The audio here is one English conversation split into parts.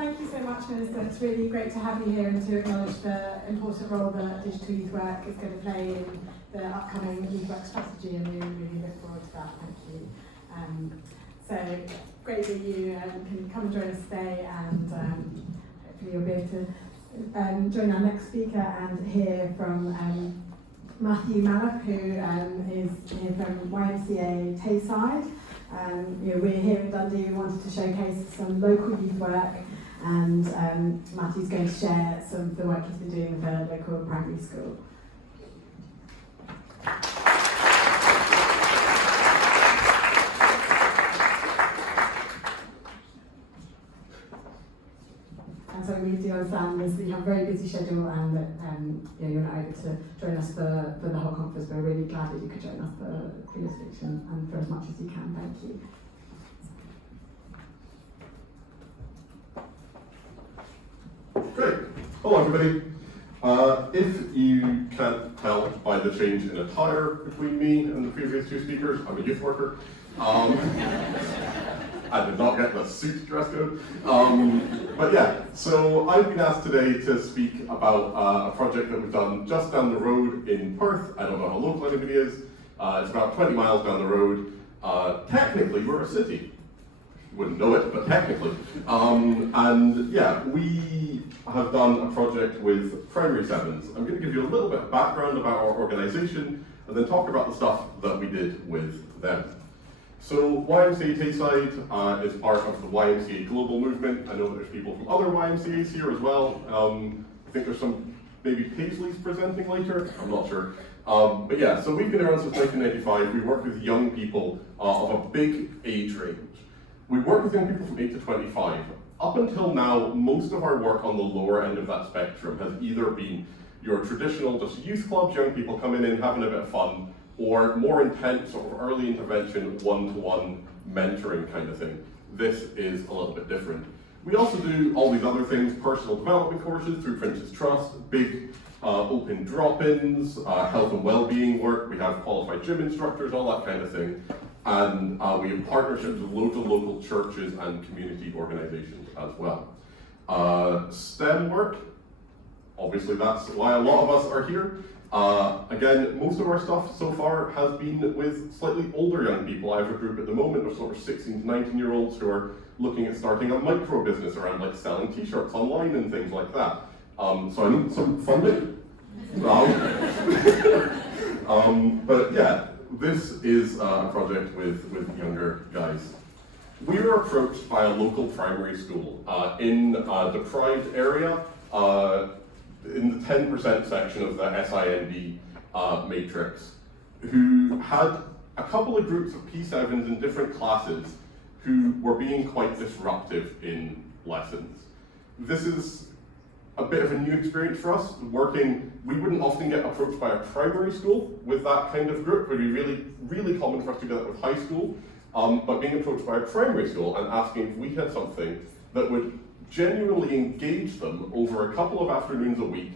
Thank you so much, Minister. It's really great to have you here and to acknowledge the important role that digital youth work is going to play in the upcoming youth work strategy, and we really look forward to that. Thank you. So great that you can come and join us today, and hopefully you'll be able to join our next speaker and hear from Malloch, who is here from YMCA Tayside. We're here in Dundee. We wanted to showcase some local youth work, and Matthew's going to share some of the work he's been doing with the local primary school. And so we do understand that you have a very busy schedule, and that you're not able to join us for the whole conference. We're really glad that you could join us for your speech and for as much as you can. Thank you. Great. Hello, everybody. If you can't tell by the change in attire between me and the previous two speakers, I'm a youth worker. I did not get the suit dress code. But yeah, so I've been asked today to speak about a project that we've done just down the road in Perth. I don't know how local anybody is. It's about 20 miles down the road. Technically, we're a city. You wouldn't know it, but technically. And yeah, we have done a project with primary sevens. I'm going to give you a little bit of background about our organisation and then talk about the stuff that we did with them. So YMCA Tayside is part of the YMCA global movement. I know there's people from other YMCAs here as well. I think there's some, maybe Paisley's presenting later, I'm not sure. But yeah, so we've been around since 1995. We work with young people of a big age range. We work with young people from 8 to 25. Up until now, most of our work on the lower end of that spectrum has either been your traditional just youth clubs, young people coming in, having a bit of fun, or more intense sort of early intervention, one-to-one mentoring kind of thing. This is a little bit different. We also do all these other things, personal development courses through Prince's Trust, big open drop-ins, health and well-being work. We have qualified gym instructors, all that kind of thing. And we have partnerships with loads of local churches and community organizations as well. STEM work, obviously that's why a lot of us are here. Again, most of our stuff so far has been with slightly older young people. I have a group at the moment of sort of 16 to 19-year-olds who are looking at starting a micro business around like selling t-shirts online and things like that. So I need some funding. But yeah, this is a project with younger guys. We were approached by a local primary school in a deprived area in the 10% section of the SIND matrix, who had a couple of groups of P7s in different classes who were being quite disruptive in lessons. This is a bit of a new experience for us. We wouldn't often get approached by a primary school with that kind of group. It would be really, really common for us to do that with high school. But being approached by a primary school and asking if we had something that would genuinely engage them over a couple of afternoons a week,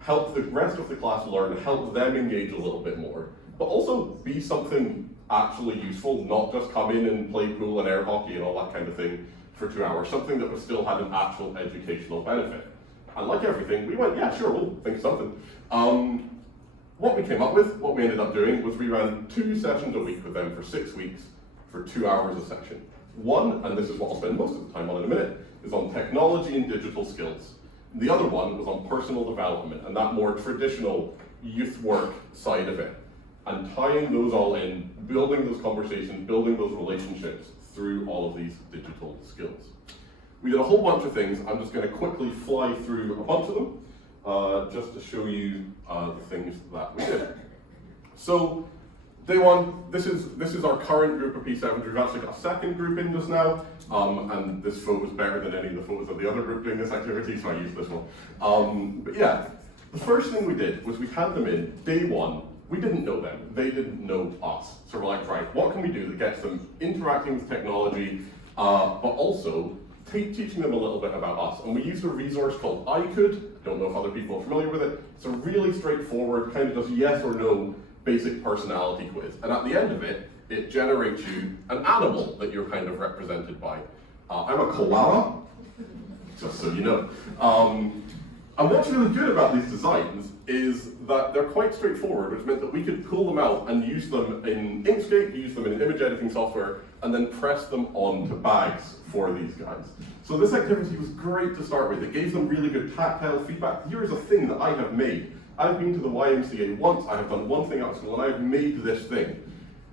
help the rest of the class learn, help them engage a little bit more, but also be something actually useful, not just come in and play pool and air hockey and all that kind of thing for 2 hours, something that still had an actual educational benefit. And like everything, we went, yeah, sure, we'll think of something. What we came up with, what we ended up doing, was we ran 2 sessions a week with them for 6 weeks, for 2 hours a section. One, and this is what I'll spend most of the time on in a minute, is on technology and digital skills. The other one was on personal development and that more traditional youth work side of it. And tying those all in, building those conversations, building those relationships through all of these digital skills. We did a whole bunch of things. I'm just going to quickly fly through a bunch of them, just to show you the things that we did. So, day one, this is our current group of P7s. We've actually got a second group in just now, and this photo is better than any of the photos of the other group doing this activity, so I used this one. But yeah, the first thing we did was we had them in, day one. We didn't know them, they didn't know us. So we're like, right, what can we do that gets them interacting with technology, but also teaching them a little bit about us. And we used a resource called I Could. I don't know if other people are familiar with it. It's a really straightforward, kind of just yes or no basic personality quiz. And at the end of it, it generates you an animal that you're kind of represented by. I'm a koala. just so you know. And what's really good about these designs is that they're quite straightforward, which meant that we could pull them out and use them in Inkscape, use them in image editing software, and then press them onto bags for these guys. So this activity was great to start with. It gave them really good tactile feedback. Here's a thing that I have made. I've been to the YMCA once, I have done one thing out of school, and I have made this thing.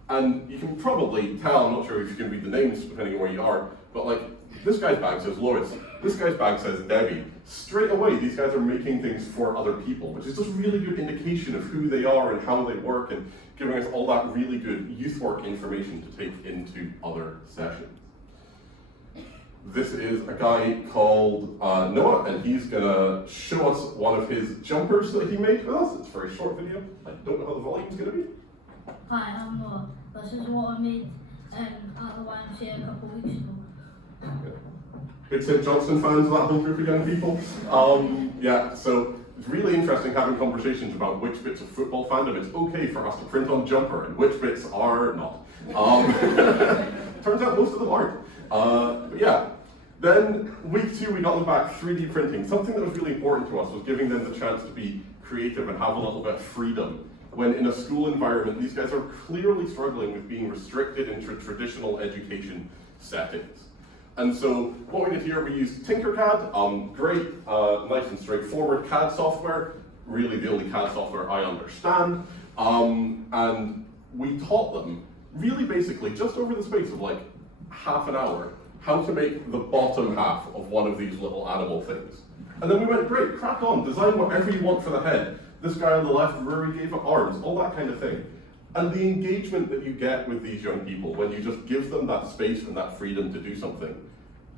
And you can probably tell, I'm not sure if you can read the names depending on where you are, but like, this guy's bag says Lois, this guy's bag says Debbie. Straight away, these guys are making things for other people, which is just really good indication of who they are and how they work, and giving us all that really good youth work information to take into other sessions. This is a guy called Noah, and he's gonna show us one of his jumpers that he made with us. It's a very short video. I don't know how the volume's gonna be. Hi, I'm Noah. This is what I made at the YMCA a couple of weeks ago. Big St. Johnston fans, that whole group of young people. Yeah, so it's really interesting having conversations about which bits of football fandom it's okay for us to print on jumper and which bits are not. Turns out most of them aren't. But yeah, then week 2 we got them back 3D printing. Something that was really important to us was giving them the chance to be creative and have a little bit of freedom. When in a school environment, these guys are clearly struggling with being restricted into traditional education settings. And so what we did here, we used Tinkercad, great, nice and straightforward CAD software, really the only CAD software I understand. And we taught them, really basically, just over the space of like half an hour, how to make the bottom half of one of these little animal things. And then we went, great, crack on, design whatever you want for the head. This guy on the left, Rory gave it arms, all that kind of thing. And the engagement that you get with these young people when you just give them that space and that freedom to do something,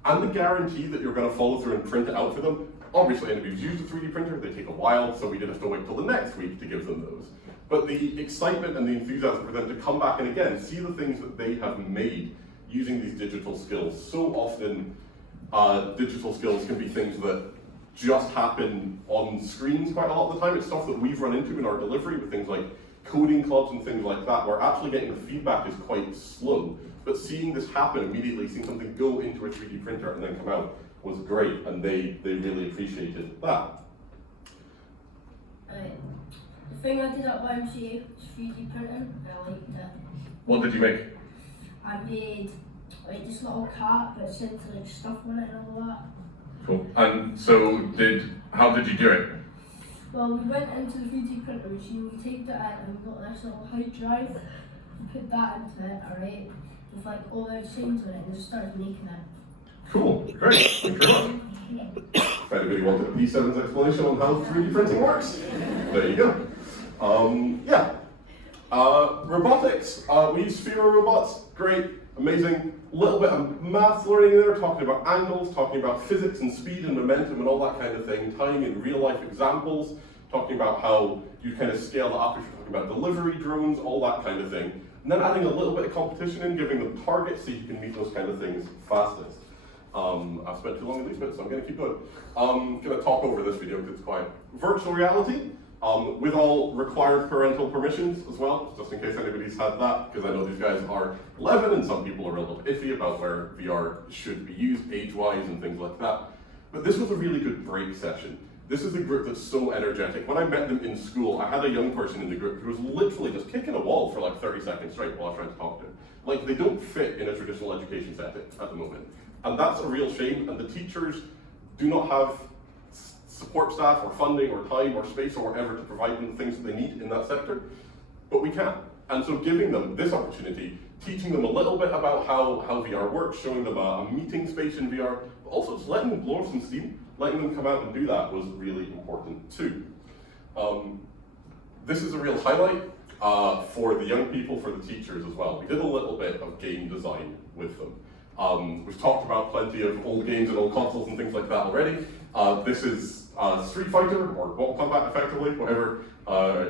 and the guarantee that you're going to follow through and print it out for them. Obviously, anybody's used a 3D printer, they take a while, so we did have to wait till the next week to give them those. But the excitement and the enthusiasm for them to come back and again, see the things that they have made using these digital skills. So often, digital skills can be things that just happen on screens quite a lot of the time. It's stuff that we've run into in our delivery with things like coding clubs and things like that, where actually getting the feedback is quite slow. But seeing this happen immediately, seeing something go into a 3D printer and then come out was great, and they really appreciated that. The thing I did at YMCA was 3D printing. I liked it. What did you make? I made like this little cat, but it sent like stuff on it and all that. Cool. And so how did you do it? Well, we went into the 3D printer machine, we taped it in, and we got this little hard drive. We put that into it, alright, with like all those things on it, and just started making it. Cool, great, thank you very much. If anybody wanted a P7's explanation on how 3D printing works, there you go. Yeah. Robotics, we use Sphero robots, great, amazing. A little bit of math learning in there, talking about angles, talking about physics and speed and momentum and all that kind of thing, tying in real life examples, talking about how you kind of scale that up if you're talking about delivery drones, all that kind of thing. And then adding a little bit of competition in, giving them targets so you can meet those kind of things fastest. I've spent too long on these bits, so I'm going to keep going. I'm going to talk over this video because it's quiet. Virtual reality, with all required parental permissions as well, just in case anybody's had that, because I know these guys are 11 and some people are a little iffy about where VR should be used age-wise and things like that. But this was a really good break session. This is a group that's so energetic. When I met them in school, I had a young person in the group who was literally just kicking a wall for like 30 seconds straight while I was trying to talk to him. Like, they don't fit in a traditional education setting at the moment. And that's a real shame, and the teachers do not have support staff or funding or time or space or whatever to provide them the things that they need in that sector, but we can. And so giving them this opportunity, teaching them a little bit about how VR works, showing them a meeting space in VR, but also just letting them blow off some steam, letting them come out and do that was really important too. This is a real highlight for the young people, for the teachers as well. We did a little bit of game design with them. We've talked about plenty of old games and old consoles and things like that already. This is Street Fighter or Mortal Kombat, effectively, whatever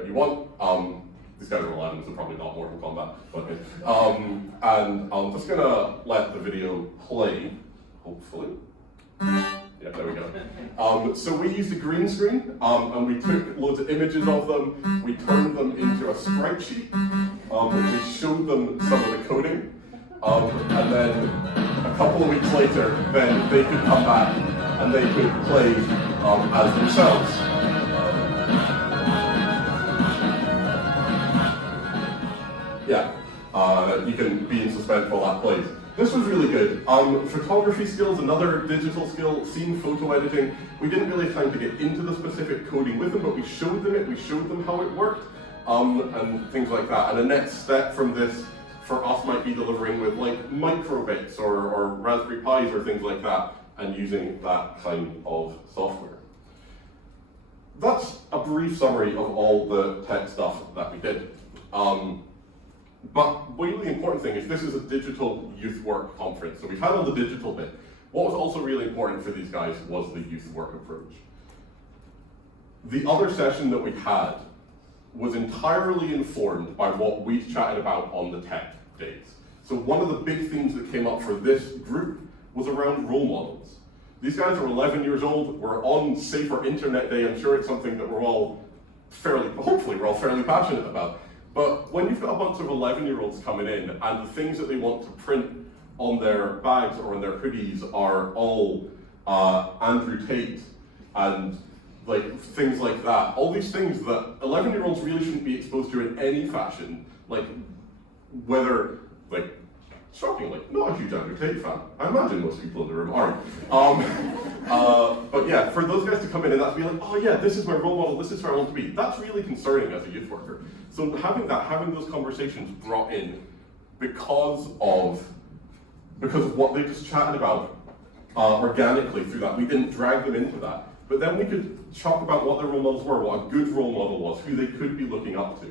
you want. These guys are 11, so probably not Mortal Kombat. But, and I'm just gonna let the video play, hopefully. Yeah, there we go. So we used a green screen, and we took loads of images of them. We turned them into a sprite sheet. We showed them some of the coding. And then a couple of weeks later, then they could come back and they could play as themselves. You can be in suspense while that plays. This was really good. Photography skills, another digital skill, scene photo editing. We didn't really have time to get into the specific coding with them, but we showed them it, we showed them how it worked, and things like that. And the next step from this for us might be delivering with like microbits or Raspberry Pis or things like that, and using that kind of software. That's a brief summary of all the tech stuff that we did. But really the important thing is this is a digital youth work conference. So we've had all the digital bit. What was also really important for these guys was the youth work approach. The other session that we had was entirely informed by what we chatted about on the tech days. So one of the big themes that came up for this group was around role models. These guys are 11 years old. We're on Safer Internet Day. I'm sure it's something that hopefully we're all fairly passionate about. But when you've got a bunch of 11-year-olds coming in and the things that they want to print on their bags or on their hoodies are all Andrew Tate and like things like that, all these things that 11-year-olds really shouldn't be exposed to in any fashion, like whether, like, shockingly, not a huge Andrew Tate fan. I imagine most people in the room aren't. But yeah, for those guys to come in and that be like, oh yeah, this is my role model, this is where I want to be, that's really concerning as a youth worker. So having those conversations brought in because of what they just chatted about organically through that, we didn't drag them into that. But then we could talk about what their role models were, what a good role model was, who they could be looking up to,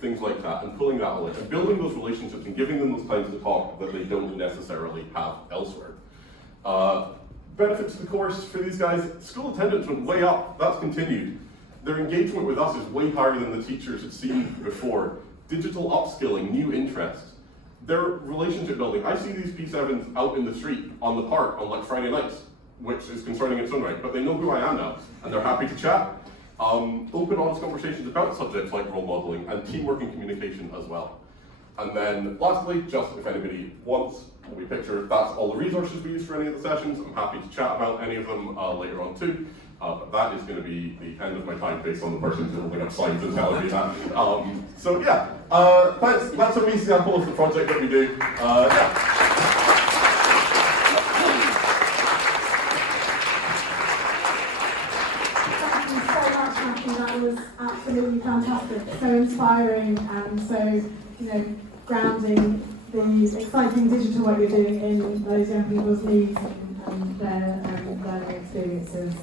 things like that, and pulling that all in, and building those relationships and giving them those times to talk that they don't necessarily have elsewhere. Benefits of the course for these guys, school attendance went way up, that's continued. Their engagement with us is way higher than the teachers had seen before. Digital upskilling, new interests. Their relationship building. I see these P7s out in the street, on the park, on like Friday nights, which is concerning in its own right, but they know who I am now, and they're happy to chat. Open, honest conversations about subjects like role modeling and teamwork and communication as well. And then lastly, just if anybody wants a wee picture, that's all the resources we use for any of the sessions. I'm happy to chat about any of them later on too. But that is going to be the end of my time based on the person holding up signs and telling me that. So yeah, that's a wee sample of the project that we do. That was absolutely fantastic, so inspiring and so, grounding the exciting digital work you're doing in those young people's needs and their learning experiences.